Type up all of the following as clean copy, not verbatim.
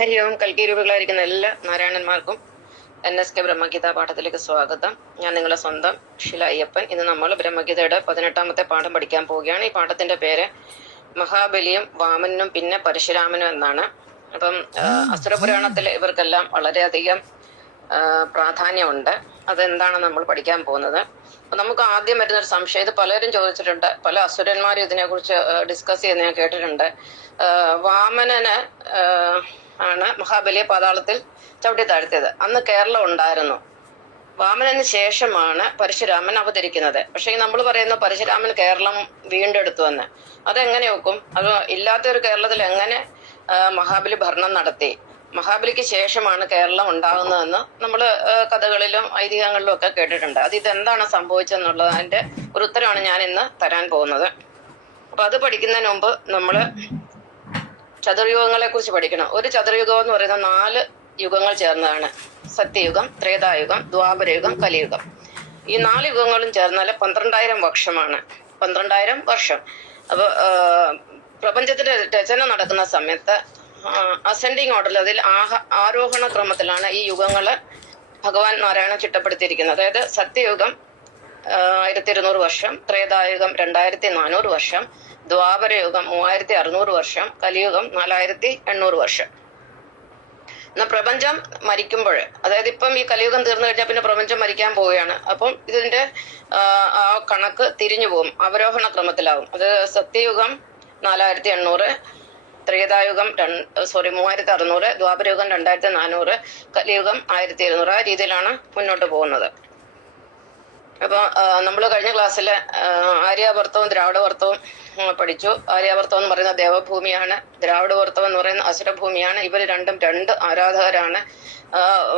ഹരി ഓം. കൽക്കീരൂപികളായിരിക്കുന്ന എല്ലാ നാരായണന്മാർക്കും NSK ബ്രഹ്മഗീത പാഠത്തിലേക്ക് സ്വാഗതം. ഞാൻ നിങ്ങളുടെ സ്വന്തം ഷില അയ്യപ്പൻ. ഇന്ന് നമ്മൾ ബ്രഹ്മഗീതയുടെ 18ാമത്തെ പാഠം പഠിക്കാൻ പോവുകയാണ്. ഈ പാഠത്തിന്റെ പേര് മഹാബലിയും വാമനും പിന്നെ പരശുരാമനും എന്നാണ്. അപ്പം അസുരപുരാണത്തിൽ ഇവർക്കെല്ലാം വളരെയധികം പ്രാധാന്യമുണ്ട്. അതെന്താണ് നമ്മൾ പഠിക്കാൻ പോകുന്നത്. അപ്പൊ നമുക്ക് ആദ്യം വരുന്നൊരു സംശയം, ഇത് പലരും ചോദിച്ചിട്ടുണ്ട്, പല അസുരന്മാരും ഇതിനെക്കുറിച്ച് ഡിസ്കസ് ചെയ്യുന്ന ഞാൻ കേട്ടിട്ടുണ്ട്. വാമനന് ആണ് മഹാബലിയെ പാതാളത്തിൽ ചവിട്ടി താഴ്ത്തിയത്. അന്ന് കേരളം ഉണ്ടായിരുന്നു. വാമനന് ശേഷമാണ് പരശുരാമൻ അവതരിക്കുന്നത്. പക്ഷേ നമ്മൾ പറയുന്ന പരശുരാമൻ കേരളം വീണ്ടെടുത്തു എന്ന്. അതെങ്ങനെ വെക്കും? അത് ഇല്ലാത്തൊരു കേരളത്തിൽ എങ്ങനെ മഹാബലി ഭരണം നടത്തി? മഹാബലിക്ക് ശേഷമാണ് കേരളം ഉണ്ടാകുന്നതെന്ന് നമ്മൾ കഥകളിലും ഐതിഹ്യങ്ങളിലും ഒക്കെ കേട്ടിട്ടുണ്ട്. അത് ഇതെന്താണ് സംഭവിച്ചെന്നുള്ളതിന്റെ ഒരു ഉത്തരമാണ് ഞാൻ ഇന്ന് തരാൻ പോകുന്നത്. അപ്പൊ അത് പഠിക്കുന്നതിന് മുമ്പ് നമ്മൾ ചതുർയുഗങ്ങളെ കുറിച്ച് പഠിക്കണം. ഒരു ചതുർയുഗം എന്ന് പറയുന്നത് 4 യുഗങ്ങൾ ചേർന്നതാണ്. സത്യയുഗം, ത്രേതായുഗം, ദ്വാപരയുഗം, കലിയുഗം. ഈ 4 യുഗങ്ങളും ചേർന്നാൽ 12,000 വർഷമാണ്. 12,000 വർഷം. അപ്പൊ പ്രപഞ്ചത്തിന്റെ രചന നടക്കുന്ന സമയത്ത് അസെൻഡിങ് ഓർഡറിൽ, അതിൽ ആരോഹണ ക്രമത്തിലാണ് ഈ യുഗങ്ങള് ഭഗവാൻ നാരായണൻ ചിട്ടപ്പെടുത്തിയിരിക്കുന്നത്. അതായത് സത്യയുഗം 1200 വർഷം, ത്രേതായുഗം 2400 വർഷം, ദ്വാപരയുഗം 3600 വർഷം, കലിയുഗം 4800 വർഷം. എന്നാൽ പ്രപഞ്ചം മരിക്കുമ്പോൾ, അതായത് ഇപ്പം ഈ കലിയുഗം തീർന്നു കഴിഞ്ഞാൽ പിന്നെ പ്രപഞ്ചം മരിക്കാൻ പോവുകയാണ്. അപ്പം ഇതിന്റെ ആ കണക്ക് തിരിഞ്ഞു പോകും, അവരോഹണ ക്രമത്തിലാവും. അത് സത്യയുഗം 4800, ത്രേതായുഗം 3600, ദ്വാപരയുഗം 2400, കലിയുഗം 1200. ആ രീതിയിലാണ് മുന്നോട്ട് പോകുന്നത്. അപ്പൊ നമ്മൾ കഴിഞ്ഞ ക്ലാസ്സിൽ ആര്യാവർത്തവും ദ്രാവിഡവർത്തവും പഠിച്ചു. ആര്യാവർത്തം എന്ന് പറയുന്ന ദേവഭൂമിയാണ്, ദ്രാവിഡവർത്തം എന്ന് പറയുന്ന അസുരഭൂമിയാണ്. ഇവർ രണ്ടും 2 ആരാധകരാണ്.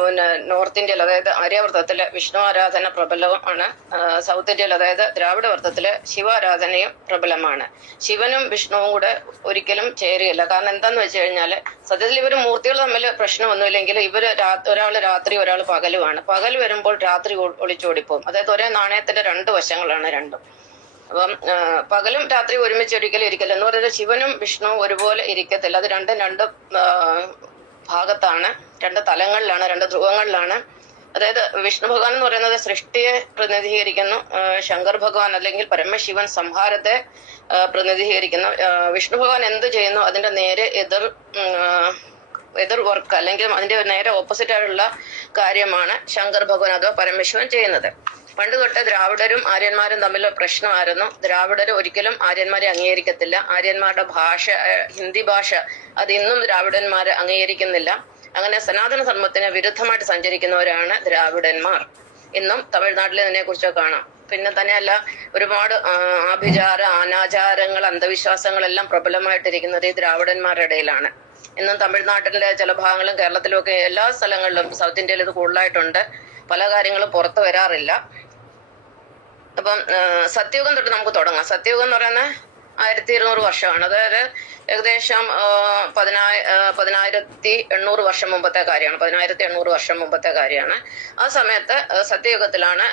പിന്നെ നോർത്ത് ഇന്ത്യയിൽ, അതായത് ആര്യാവർത്തത്തില് വിഷ്ണു ആരാധന പ്രബലമാണ്. സൗത്ത് ഇന്ത്യയിൽ, അതായത് ദ്രാവിഡവർത്തത്തില് ശിവാരാധനയും പ്രബലമാണ്. ശിവനും വിഷ്ണുവും കൂടെ ഒരിക്കലും ചേരുകയില്ല. കാരണം എന്താന്ന് വെച്ച് കഴിഞ്ഞാല് സത്യത്തിൽ ഇവർ മൂർത്തികൾ തമ്മിൽ പ്രശ്നമൊന്നുമില്ലെങ്കിൽ ഇവര് ഒരാൾ രാത്രി ഒരാൾ പകലുമാണ്. പകൽ വരുമ്പോൾ രാത്രി ഒളിച്ചോടിപ്പോകും. അതായത് ഒരേ നാണയത്തിന്റെ 2 വശങ്ങളാണ് രണ്ടും. അപ്പം പകലും രാത്രി ഒരുമിച്ച് ഒരിക്കലും ഇരിക്കല്ല എന്ന് പറയുന്നത് ശിവനും വിഷ്ണുവും ഒരുപോലെ ഇരിക്കത്തില്ല. അത് രണ്ടും 2 ഭാഗത്താണ്, 2 തലങ്ങളിലാണ്, 2 ധ്രുവങ്ങളിലാണ്. അതായത് വിഷ്ണു ഭഗവാൻ എന്ന് പറയുന്നത് സൃഷ്ടിയെ പ്രതിനിധീകരിക്കുന്നു. ശങ്കർ ഭഗവാൻ അല്ലെങ്കിൽ പരമശിവൻ സംഹാരത്തെ പ്രതിനിധീകരിക്കുന്നു. വിഷ്ണു ഭഗവാൻ എന്ത് ചെയ്യുന്നു അതിന്റെ നേരെ എതിർ വർക്ക് അല്ലെങ്കിൽ അതിന്റെ നേരെ ഓപ്പോസിറ്റ് ആയിട്ടുള്ള കാര്യമാണ് ശങ്കർ ഭഗവാൻ അഥവാ പരമശിവൻ ചെയ്യുന്നത്. പണ്ട് തൊട്ട് ദ്രാവിഡരും ആര്യന്മാരും തമ്മിൽ പ്രശ്നമായിരുന്നു. ദ്രാവിഡർ ഒരിക്കലും ആര്യന്മാരെ അംഗീകരിക്കത്തില്ല. ആര്യന്മാരുടെ ഭാഷ, ഹിന്ദി ഭാഷ, അത് ഇന്നും ദ്രാവിഡന്മാര് അംഗീകരിക്കുന്നില്ല. അങ്ങനെ സനാതന ധർമ്മത്തിന് വിരുദ്ധമായിട്ട് സഞ്ചരിക്കുന്നവരാണ് ദ്രാവിഡന്മാർ. ഇന്നും തമിഴ്നാട്ടിൽ ഇതിനെ കുറിച്ചൊക്കെ കാണാം. പിന്നെ തന്നെയല്ല, ഒരുപാട് ആഭിചാര, അനാചാരങ്ങൾ, അന്ധവിശ്വാസങ്ങളെല്ലാം പ്രബലമായിട്ടിരിക്കുന്നത് ഈ ദ്രാവിഡന്മാരുടെ ഇടയിലാണ്. ഇന്നും തമിഴ്നാട്ടിലെ ചില ഭാഗങ്ങളും കേരളത്തിലും ഒക്കെ എല്ലാ സ്ഥലങ്ങളിലും, സൗത്ത് ഇന്ത്യയിൽ ഇത് കൂടുതലായിട്ടുണ്ട്. പല കാര്യങ്ങളും പുറത്തു വരാറില്ല. അപ്പം സത്യയുഗം തൊട്ട് നമുക്ക് തുടങ്ങാം. സത്യയുഗം എന്ന് പറയുന്നത് 1200 വർഷമാണ്. അതായത് ഏകദേശം 1800 വർഷം മുമ്പത്തെ കാര്യമാണ്. 1800 വർഷം മുമ്പത്തെ കാര്യമാണ്. ആ സമയത്ത് സത്യയുഗത്തിലാണ്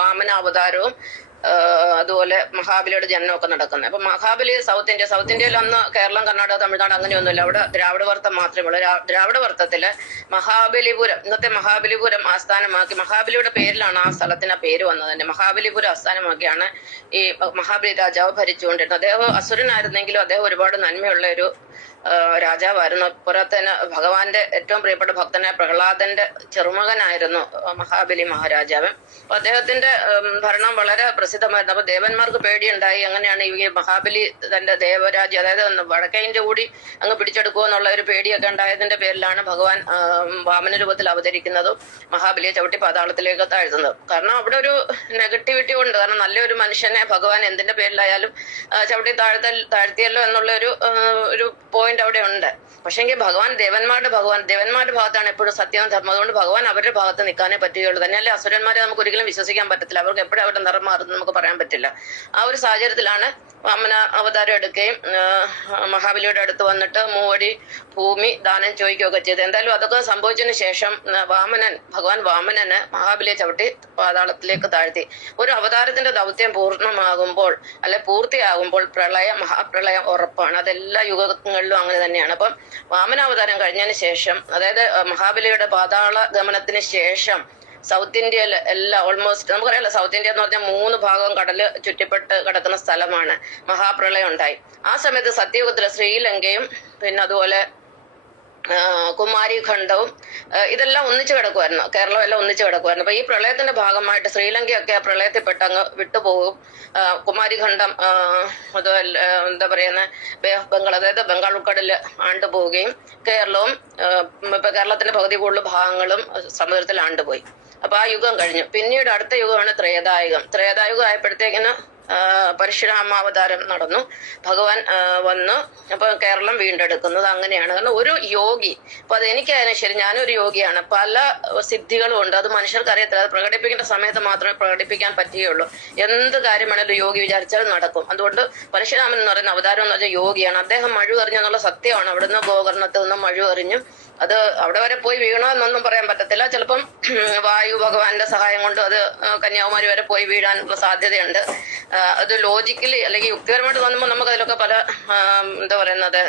വാമന അവതാരവും അതുപോലെ മഹാബലിയുടെ ജനനമൊക്കെ നടക്കുന്നത്. അപ്പൊ മഹാബലി സൗത്ത് ഇന്ത്യയിൽ അന്ന് കേരളം, കർണാടക, തമിഴ്നാട് അങ്ങനെയൊന്നുമില്ല. അവിടെ ദ്രാവിഡവർത്തം മാത്രമേ ഉള്ളൂ. ദ്രാവിഡവർത്തത്തില് മഹാബലിപുരം, ഇന്നത്തെ മഹാബലിപുരം ആസ്ഥാനമാക്കി, മഹാബലിയുടെ പേരിലാണ് ആ സ്ഥലത്തിന് പേര് വന്നത് തന്നെ. മഹാബലിപുരം ആസ്ഥാനമാക്കിയാണ് ഈ മഹാബലി രാജാവ് ഭരിച്ചുകൊണ്ടിരുന്നത്. അദ്ദേഹം അസുരനായിരുന്നെങ്കിലും അദ്ദേഹം ഒരുപാട് നന്മയുള്ള ഒരു രാജാവായിരുന്നു. പുറത്ത് തന്നെ ഭഗവാന്റെ ഏറ്റവും പ്രിയപ്പെട്ട ഭക്തനായ പ്രഹ്ലാദന്റെ ചെറുമകനായിരുന്നു മഹാബലി മഹാരാജാവ്. അപ്പൊ അദ്ദേഹത്തിന്റെ ഭരണം വളരെ പ്രസിദ്ധമായിരുന്നു. അപ്പൊ ദേവന്മാർക്ക് പേടിയുണ്ടായി. അങ്ങനെയാണ് ഈ മഹാബലി തന്റെ ദേവരാജ്യം, അതായത് വടക്കേ ഇന്ത്യ കൂടി അങ്ങ് പിടിച്ചെടുക്കുമോ എന്നുള്ള ഒരു പേടിയൊക്കെ ഉണ്ടായതിന്റെ പേരിലാണ് ഭഗവാൻ വാമന രൂപത്തിൽ അവതരിക്കുന്നതും മഹാബലിയെ ചവിട്ടി പാതാളത്തിലേക്ക് താഴ്ത്തുന്നത്. കാരണം അവിടെ ഒരു നെഗറ്റിവിറ്റി ഉണ്ട്. കാരണം നല്ലൊരു മനുഷ്യനെ ഭഗവാൻ എന്തിന്റെ പേരിലായാലും ചവിട്ടി താഴ്ത്തിയല്ലോ എന്നുള്ള ഒരു പോയിന്റ് അവിടെ ഉണ്ട്. പക്ഷെങ്കിൽ ദേവന്മാരുടെ ഭാഗത്താണ് എപ്പോഴും സത്യവും ധർമ്മം. അതുകൊണ്ട് ഭഗവാൻ അവരുടെ ഭാഗത്ത് നിൽക്കാനേ പറ്റുകയുള്ളൂ. തന്നെയല്ലേ അസുരന്മാരെ നമുക്ക് ഒരിക്കലും വിശ്വസിക്കാൻ പറ്റത്തില്ല. അവർക്ക് എപ്പോഴും അവരുടെ നിറം മാറുന്നത് നമുക്ക് പറയാൻ പറ്റില്ല. ആ ഒരു സാഹചര്യത്തിലാണ് വാമന അവതാരം എടുക്കുകയും മഹാബലിയുടെ അടുത്ത് വന്നിട്ട് 3 അടി ഭൂമി ദാനം ചോദിക്കുകയൊക്കെ ചെയ്ത്. എന്തായാലും അതൊക്കെ സംഭവിച്ചതിന് ശേഷം ഭഗവാൻ വാമനന് മഹാബലിയെ ചവിട്ടി പാതാളത്തിലേക്ക് താഴ്ത്തി. ഒരു അവതാരത്തിന്റെ ദൗത്യം പൂർണ്ണമാകുമ്പോൾ പൂർത്തിയാകുമ്പോൾ മഹാപ്രളയം ഉറപ്പാണ്. അതെല്ലാ യുഗങ്ങളിലും അങ്ങനെ തന്നെയാണ്. അപ്പം വാമനാവതാരം കഴിഞ്ഞതിന് ശേഷം, അതായത് മഹാബലിയുടെ പാതാള ഗമനത്തിന് ശേഷം സൗത്ത് ഇന്ത്യയിൽ എല്ലാം ഓൾമോസ്റ്റ് നമുക്കറിയാലോ, സൗത്ത് ഇന്ത്യ എന്ന് പറഞ്ഞാൽ 3 ഭാഗവും കടല് ചുറ്റിപ്പെട്ട് കിടക്കുന്ന സ്ഥലമാണ്. മഹാപ്രളയം ഉണ്ടായി. ആ സമയത്ത് സത്യയുഗത്തിലെ ശ്രീലങ്കയും പിന്നെ അതുപോലെ കുമാരിഖണ്ഡവും ഇതെല്ലാം ഒന്നിച്ചു കിടക്കുമായിരുന്നു. കേരളം എല്ലാം ഒന്നിച്ചു കിടക്കുമായിരുന്നു. അപ്പൊ ഈ പ്രളയത്തിന്റെ ഭാഗമായിട്ട് ശ്രീലങ്കയൊക്കെ ആ പ്രളയത്തിൽപ്പെട്ട് അങ്ങ് വിട്ടുപോകും. കുമാരിഖണ്ഡം അത് എന്താ പറയുന്ന ബേ ഓഫ് ബംഗാൾ, അതായത് ബംഗാൾ ഉൾക്കടലിൽ ആണ്ടുപോവുകയും കേരളവും ഇപ്പൊ കേരളത്തിന്റെ പകുതി കൂടുതൽ ഭാഗങ്ങളും സമുദ്രത്തിൽ ആണ്ടുപോയി. അപ്പൊ ആ യുഗം കഴിഞ്ഞു. പിന്നീട് അടുത്ത യുഗമാണ് ത്രേതായുഗം. ത്രേതായുഗം ആയപ്പോഴത്തേക്കിന് പരശുരാമാവതാരം നടന്നു. ഭഗവാൻ വന്നു. അപ്പൊ കേരളം വീണ്ടെടുക്കുന്നത് അങ്ങനെയാണ്. കാരണം ഒരു യോഗി, അപ്പൊ അത് എനിക്കായാലും ശരി, ഞാനൊരു യോഗിയാണ്. പല സിദ്ധികളും ഉണ്ട്. അത് മനുഷ്യർക്ക് അറിയത്തില്ല. അത് പ്രകടിപ്പിക്കേണ്ട സമയത്ത് മാത്രമേ പ്രകടിപ്പിക്കാൻ പറ്റുകയുള്ളൂ. എന്ത് കാര്യമാണെങ്കിലും യോഗി വിചാരിച്ചാൽ നടക്കും. അതുകൊണ്ട് പരശുരാമൻ എന്ന് പറയുന്ന അവതാരം എന്ന് പറഞ്ഞാൽ യോഗിയാണ്. അദ്ദേഹം മഴു എറിഞ്ഞെന്നുള്ള സത്യമാണ്. അവിടുന്ന് ഗോകർണത്തിൽ നിന്നും മഴു എറിഞ്ഞു. അത് അവിടെ വരെ പോയി വീണോ എന്നൊന്നും പറയാൻ പറ്റത്തില്ല. ചിലപ്പം വായു ഭഗവാന്റെ സഹായം കൊണ്ട് അത് കന്യാകുമാരി വരെ പോയി വീഴാനുള്ള സാധ്യതയുണ്ട്. അത് ലോജിക്കലി അല്ലെങ്കിൽ യുക്തിപരമായിട്ട് തോന്നുമ്പോൾ നമുക്ക് അതിലൊക്കെ പല എന്താ പറയുന്നത്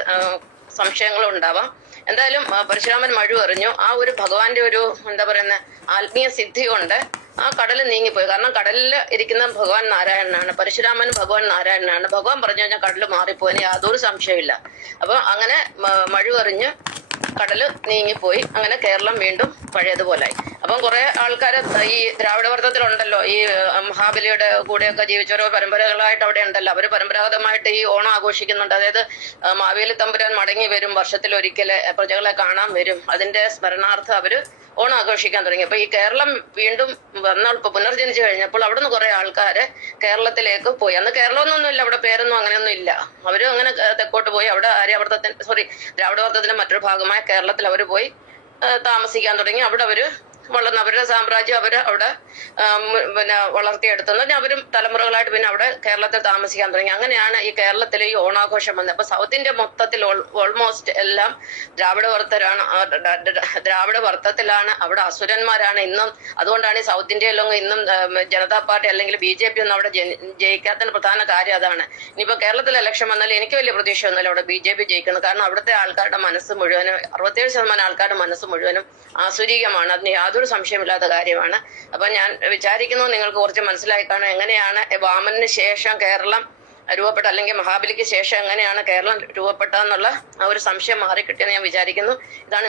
സംശയങ്ങളും ഉണ്ടാവാം. എന്തായാലും പരശുരാമൻ മഴു എറിഞ്ഞു. ആ ഒരു ഭഗവാന്റെ ഒരു എന്താ പറയുന്ന ആത്മീയ സിദ്ധി കൊണ്ട് ആ കടല് നീങ്ങിപ്പോയി. കാരണം കടലിൽ ഇരിക്കുന്ന ഭഗവാൻ നാരായണനാണ്. പരശുരാമൻ ഭഗവാൻ നാരായണനാണ്. ഭഗവാൻ പറഞ്ഞു കഴിഞ്ഞാൽ കടല് മാറിപ്പോയിന് യാതൊരു സംശയമില്ല. അപ്പൊ അങ്ങനെ മഴു എറിഞ്ഞ് കടല് നീങ്ങിപ്പോയി. അങ്ങനെ കേരളം വീണ്ടും പഴയതുപോലായി. അപ്പം കുറെ ആൾക്കാർ ഈ ദ്രാവിഡവർത്തത്തിലുണ്ടല്ലോ, ഈ മഹാബലിയുടെ കൂടെയൊക്കെ ജീവിച്ചവരോ പരമ്പരകളായിട്ട് അവിടെ ഉണ്ടല്ലോ. അവര് പരമ്പരാഗതമായിട്ട് ഈ ഓണം ആഘോഷിക്കുന്നുണ്ട്. അതായത് മാവേലി തമ്പുരാൻ മടങ്ങി വരും, വർഷത്തിലൊരിക്കല് പ്രജകളെ കാണാൻ വരും. അതിന്റെ സ്മരണാർത്ഥം അവര് ഓണം ആഘോഷിക്കാൻ തുടങ്ങി. അപ്പൊ ഈ കേരളം വീണ്ടും വന്നാൽ ഇപ്പൊ പുനർജനിച്ചു കഴിഞ്ഞപ്പോൾ അവിടെ നിന്ന് കുറെ ആൾക്കാര് കേരളത്തിലേക്ക് പോയി. അന്ന് കേരളമൊന്നും ഇല്ല, അവിടെ പേരൊന്നും അങ്ങനെയൊന്നും ഇല്ല. അവരും അങ്ങനെ തെക്കോട്ട് പോയി. അവിടെ ദ്രാവിഡവർത്തത്തിന്റെ മറ്റൊരു ഭാഗമായ കേരളത്തിൽ അവര് പോയി താമസിക്കാൻ തുടങ്ങി. അവിടെ അവര് വളർന്ന് അവരുടെ സാമ്രാജ്യം അവര് അവിടെ പിന്നെ വളർത്തിയെടുത്തുന്നത്. അവരും തലമുറകളായിട്ട് പിന്നെ അവിടെ കേരളത്തിൽ താമസിക്കാൻ തുടങ്ങി. അങ്ങനെയാണ് ഈ കേരളത്തിലെ ഈ ഓണാഘോഷം വന്നത്. അപ്പൊ സൗത്ത് ഇന്ത്യ മൊത്തത്തിൽ ഓൾമോസ്റ്റ് എല്ലാം ദ്രാവിഡ വർത്തത്തിലാണ്. അവിടെ അസുരന്മാരാണ് ഇന്നും. അതുകൊണ്ടാണ് ഈ സൗത്ത് ഇന്ത്യയിലൊന്നും ഇന്നും ജനതാ പാർട്ടി അല്ലെങ്കിൽ BJP ഒന്നും അവിടെ ജയിക്കാത്തതിന് പ്രധാന കാര്യം അതാണ്. ഇനിയിപ്പോ കേരളത്തിൽ ഇലക്ഷൻ വന്നാൽ എനിക്ക് വലിയ പ്രതീക്ഷയൊന്നുമില്ല അവിടെ BJP ജയിക്കുന്നത്. കാരണം അവിടുത്തെ ആൾക്കാരുടെ മനസ്സ് മുഴുവനും 67% ആൾക്കാരുടെ മനസ്സ് മുഴുവനും ആസുരീകമാണ്. അതിന് യാതൊരു സംശയമില്ലാത്ത കാര്യമാണ്. അപ്പൊ ഞാൻ വിചാരിക്കുന്നു നിങ്ങൾക്ക് കുറച്ച് മനസ്സിലായി കാണും എങ്ങനെയാണ് വാമനന് ശേഷം കേരളം രൂപപ്പെട്ട, അല്ലെങ്കിൽ മഹാബലിക്ക് ശേഷം എങ്ങനെയാണ് കേരളം രൂപപ്പെട്ടതെന്നുള്ള ആ ഒരു സംശയം മാറിക്കിട്ടിയെന്ന് ഞാൻ വിചാരിക്കുന്നു. ഇതാണ്